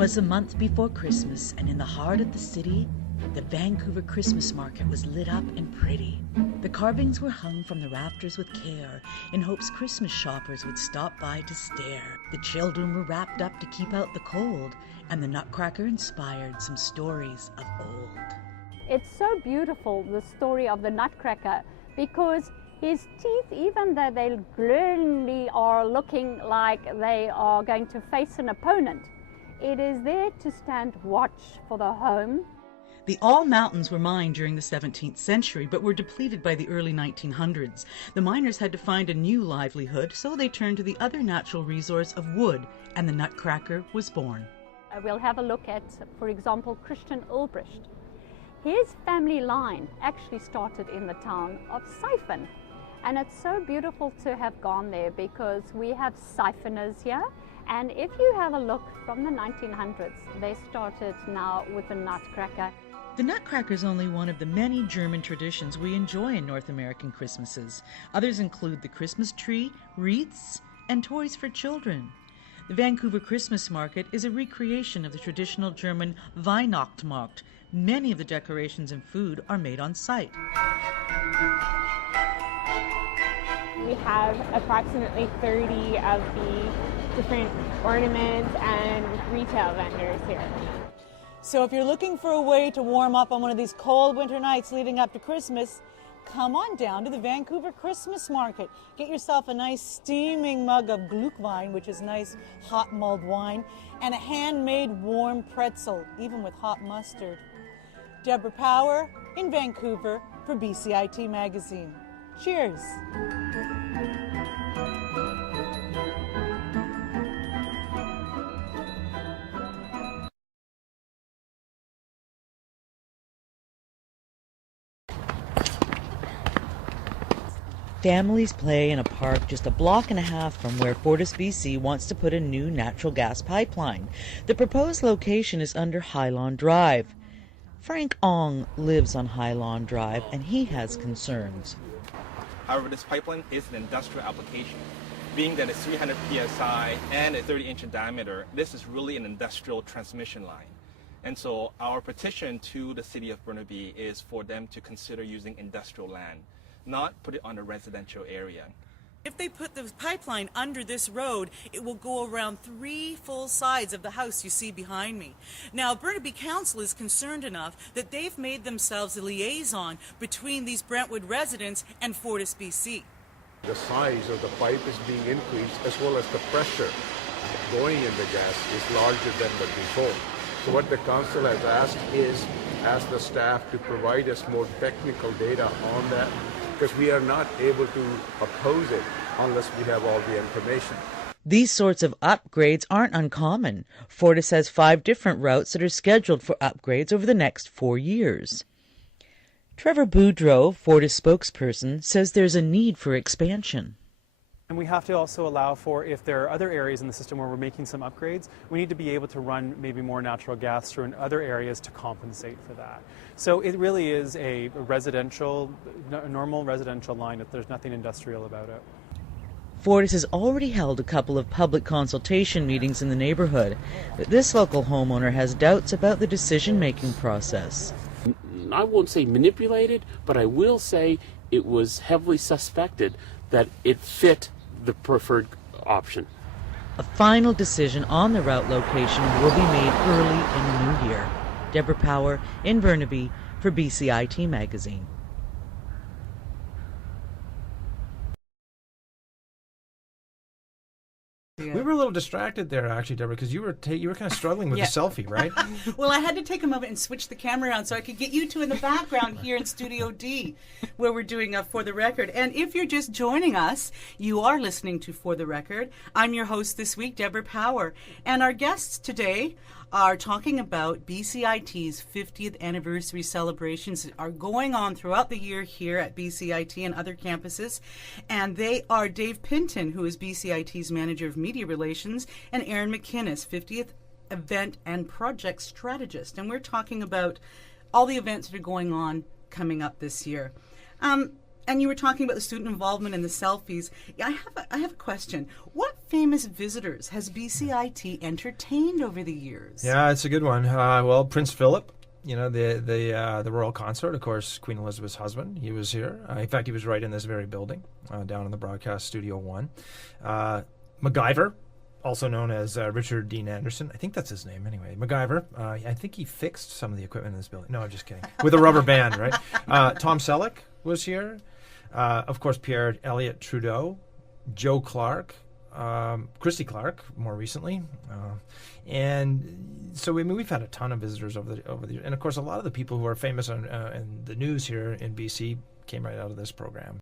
'Twas a month before Christmas, and in the heart of the city, the Vancouver Christmas market was lit up and pretty. The carvings were hung from the rafters with care, in hopes Christmas shoppers would stop by to stare. The children were wrapped up to keep out the cold, and the Nutcracker inspired some stories of old. It's so beautiful, the story of the Nutcracker, because his teeth, even though they glaringly are looking like they are going to face an opponent, it is there to stand watch for the home. The All Mountains were mined during the 17th century, but were depleted by the early 1900s. The miners had to find a new livelihood, so they turned to the other natural resource of wood, and the Nutcracker was born. We'll have a look at, for example, Christian Ulbricht. His family line actually started in the town of Siphon. And it's so beautiful to have gone there because we have siphoners here. And if you have a look from the 1900s, they started now with the Nutcracker. The Nutcracker is only one of the many German traditions we enjoy in North American Christmases. Others include the Christmas tree, wreaths, and toys for children. The Vancouver Christmas Market is a recreation of the traditional German Weihnachtsmarkt. Many of the decorations and food are made on site. We have approximately 30 of the different ornaments and retail vendors here. So if you're looking for a way to warm up on one of these cold winter nights leading up to Christmas, come on down to the Vancouver Christmas Market. Get yourself a nice steaming mug of Glühwein, which is nice hot mulled wine, and a handmade warm pretzel, even with hot mustard. Deborah Power in Vancouver for BCIT Magazine. Cheers. Families play in a park just a block and a half from where FortisBC wants to put a new natural gas pipeline. The proposed location is under Highlawn Drive. Frank Ong lives on Highlawn Drive, and he has concerns. However, this pipeline is an industrial application. Being that it's 300 psi and a 30-inch in diameter, this is really an industrial transmission line. And so our petition to the city of Burnaby is for them to consider using industrial land, not put it on a residential area. If they put the pipeline under this road, it will go around 3 full sides of the house you see behind me. Now, Burnaby Council is concerned enough that they've made themselves a liaison between these Brentwood residents and FortisBC. The size of the pipe is being increased, as well as the pressure going in the gas is larger than before. So what the council has asked is, ask the staff to provide us more technical data on that, because we are not able to oppose it unless we have all the information. These sorts of upgrades aren't uncommon. Fortis has 5 different routes that are scheduled for upgrades over the next 4 years. Trevor Boudreau, Fortis spokesperson, says there's a need for expansion. And we have to also allow for, if there are other areas in the system where we're making some upgrades, we need to be able to run maybe more natural gas through in other areas to compensate for that. So it really is a residential, normal residential line. There's nothing industrial about it. Fortis has already held a couple of public consultation meetings in the neighborhood, but this local homeowner has doubts about the decision-making process. I won't say manipulated, but I will say it was heavily suspected that it fit the preferred option. A final decision on the route location will be made early in the new year. Deborah Power in Burnaby for BCIT Magazine. We were a little distracted there, actually, Deborah, because you were kind of struggling with the selfie, right? Well, I had to take a moment and switch the camera around so I could get you two in the background here in Studio D, where we're doing For the Record. And if you're just joining us, you are listening to For the Record. I'm your host this week, Deborah Power. And our guests today are talking about BCIT's 50th anniversary celebrations that are going on throughout the year here at BCIT and other campuses. And they are Dave Pinton, who is BCIT's Manager of Media Relations, and Aaron McInnes, 50th Event and Project Strategist. And we're talking about all the events that are going on coming up this year. And you were talking about the student involvement and the selfies. I have a question. What famous visitors has BCIT entertained over the years? Yeah, it's a good one. Well, Prince Philip, the royal consort, of course, Queen Elizabeth's husband. He was here. In fact, he was right in this very building, down in the Broadcast Studio 1. MacGyver, also known as Richard Dean Anderson. I think that's his name anyway. MacGyver. I think he fixed some of the equipment in this building. No, I'm just kidding. With a rubber band, right? Tom Selleck was here. Of course, Pierre Elliott Trudeau, Joe Clark, Christy Clark more recently. And so we've had a ton of visitors over the years. And of course, a lot of the people who are famous in the news here in BC came right out of this program.